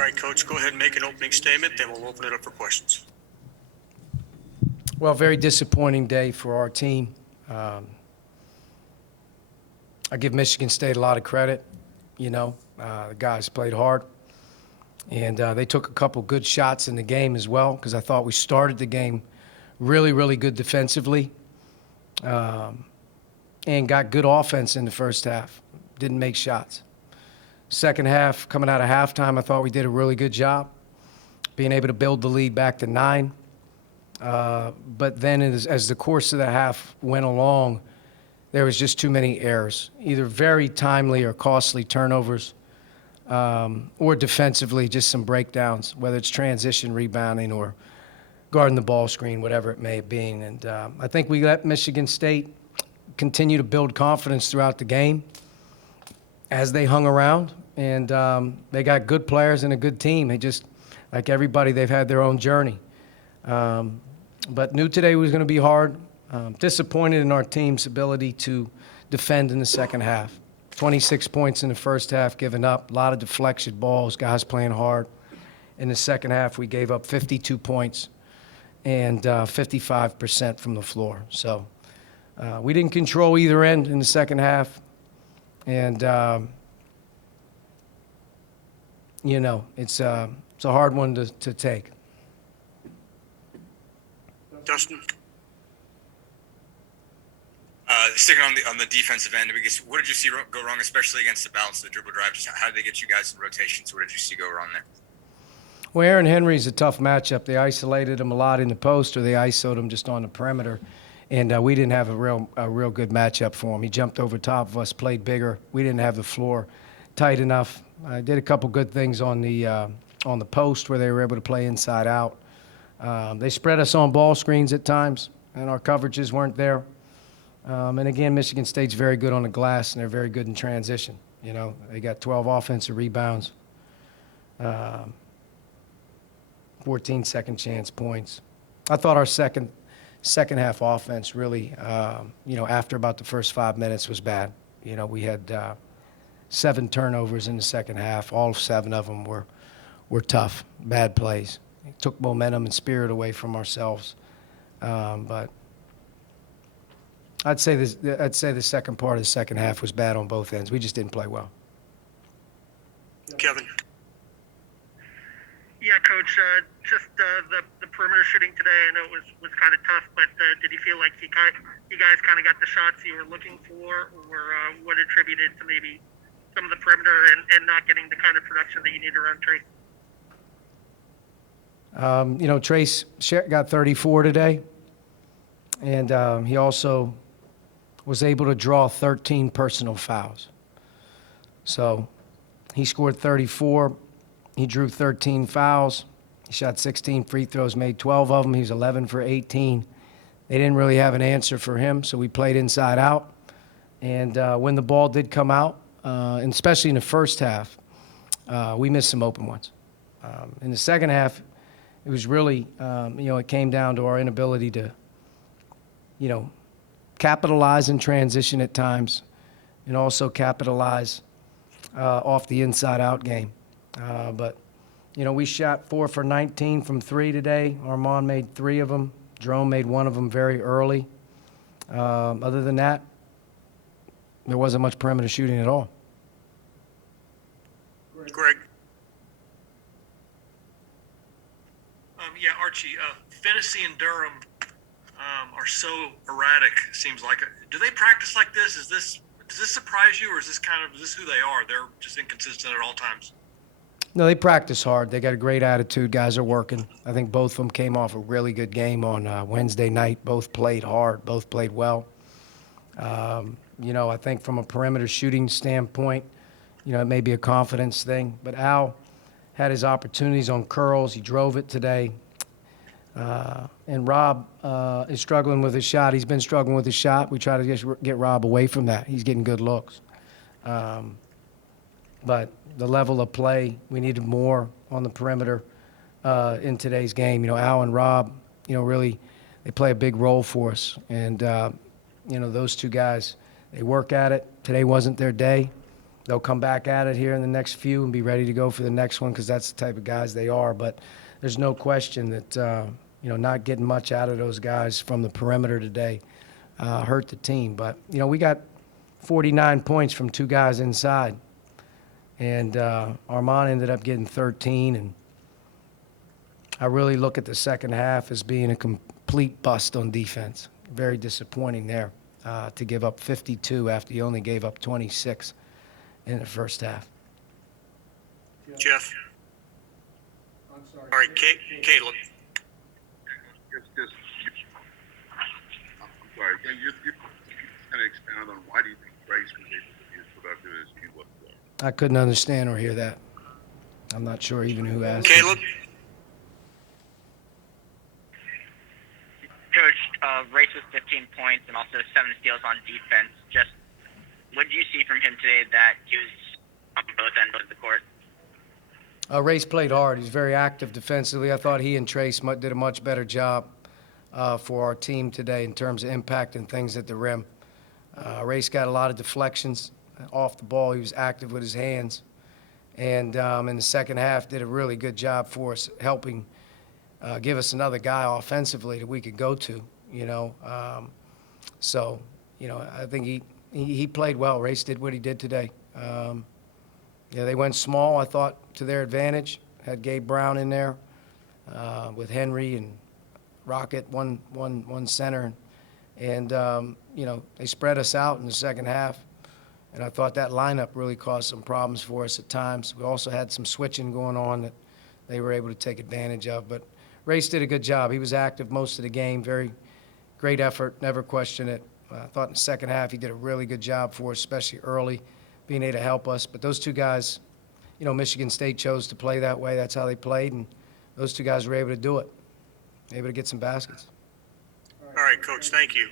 All right, Coach, go ahead and make an opening statement, then we'll open it up for questions. Well, very disappointing day for our team. I give Michigan State a lot of credit. The guys played hard, and they took a couple good shots in the game as well, because I thought we started the game really, really good defensively, and got good offense in the first half. Didn't make shots. Second half, coming out of halftime, I thought we did a really good job being able to build the lead back to 9. But then as the course of the half went along, there was just too many errors, either very timely or costly turnovers, or defensively just some breakdowns, whether it's transition rebounding or guarding the ball screen, whatever it may have been. And I think we let Michigan State continue to build confidence throughout the game as they hung around. And they got good players and a good team. They just, like everybody, they've had their own journey. But knew today was going to be hard. Disappointed in our team's ability to defend in the second half. 26 points in the first half given up, a lot of deflection balls, guys playing hard. In the second half, we gave up 52 points and 55% from the floor. So we didn't control either end in the second half. And, it's a hard one to take. Dustin? Sticking on the defensive end, I guess, what did you see go wrong, especially against the balance of the dribble drive? Just how did they get you guys in rotations? What did you see go wrong there? Well, Aaron Henry's a tough matchup. They isolated him a lot in the post, or they isoed him just on the perimeter, and we didn't have a real good matchup for him. He jumped over top of us, played bigger. We didn't have the floor tight enough. I did a couple good things on the post where they were able to play inside out. They spread us on ball screens at times, and our coverages weren't there. And again, Michigan State's very good on the glass, and they're very good in transition. They got 12 offensive rebounds, 14 second chance points. I thought our second half offense really, after about the first 5 minutes was bad. We had 7 turnovers in the second half. All 7 of them were tough, bad plays. It took momentum and spirit away from ourselves. But I'd say the second part of the second half was bad on both ends. We just didn't play well. Kevin? Yeah, Coach, just the perimeter shooting today, I know it was kind of tough, but did you feel like you guys kind of got the shots you were looking for, or what attributed to maybe some of the perimeter and not getting the kind of production that you need around Trace? Trace got 34 today, and he also was able to draw 13 personal fouls. So he scored 34. He drew 13 fouls. He shot 16 free throws, made 12 of them. He was 11 for 18. They didn't really have an answer for him, so we played inside out. And when the ball did come out, and especially in the first half, we missed some open ones. In the second half, it was really, it came down to our inability to, capitalize in transition at times, and also capitalize off the inside-out game. But we shot 4 for 19 from 3 today. Armand made 3 of them. Jerome made 1 of them very early. Other than that, there wasn't much perimeter shooting at all. Greg? Yeah, Archie, Fantasy and Durham are so erratic, it seems like. Do they practice like this? Does this surprise you, or is this who they are? They're just inconsistent at all times. No, they practice hard. They got a great attitude. Guys are working. I think both of them came off a really good game on Wednesday night. Both played hard. Both played well. I think from a perimeter shooting standpoint, it may be a confidence thing. But Al had his opportunities on curls. He drove it today. And Rob is struggling with his shot. He's been struggling with his shot. We try to get Rob away from that. He's getting good looks. But the level of play, we needed more on the perimeter in today's game. Al and Rob, really, they play a big role for us. And, those two guys, they work at it. Today wasn't their day. they'll come back at it here in the next few and be ready to go for the next one because that's the type of guys they are. But there's no question that, not getting much out of those guys from the perimeter today hurt the team. But, we got 49 points from two guys inside. And Armand ended up getting 13. And I really look at the second half as being a complete bust on defense. Very disappointing there to give up 52 after you only gave up 26 in the first half. Jeff? All right, Caleb. I'm sorry. Can you kind of expound on why do you think Trace was able to be as productive as he was today? I couldn't understand or hear that. I'm not sure even who asked. Caleb? Coach, Race with 15 points and also 7 steals on defense. Just what did you see from him today that he was on both ends of the court? Race played hard. He's very active defensively. I thought he and Trace did a much better job for our team today in terms of impacting things at the rim. Race got a lot of deflections off the ball. He was active with his hands. And in the second half, did a really good job for us, helping give us another guy offensively that we could go to, I think he played well. Race did what he did today. They went small, I thought, to their advantage. Had Gabe Brown in there with Henry and Rocket, one center. And, they spread us out in the second half. And I thought that lineup really caused some problems for us at times. We also had some switching going on that they were able to take advantage of. But Race did a good job. He was active most of the game. Very great effort, never question it. I thought in the second half he did a really good job for us, especially early, being able to help us. But those two guys, Michigan State chose to play that way. That's how they played, and those two guys were able to do it, able to get some baskets. All right, Coach, thank you.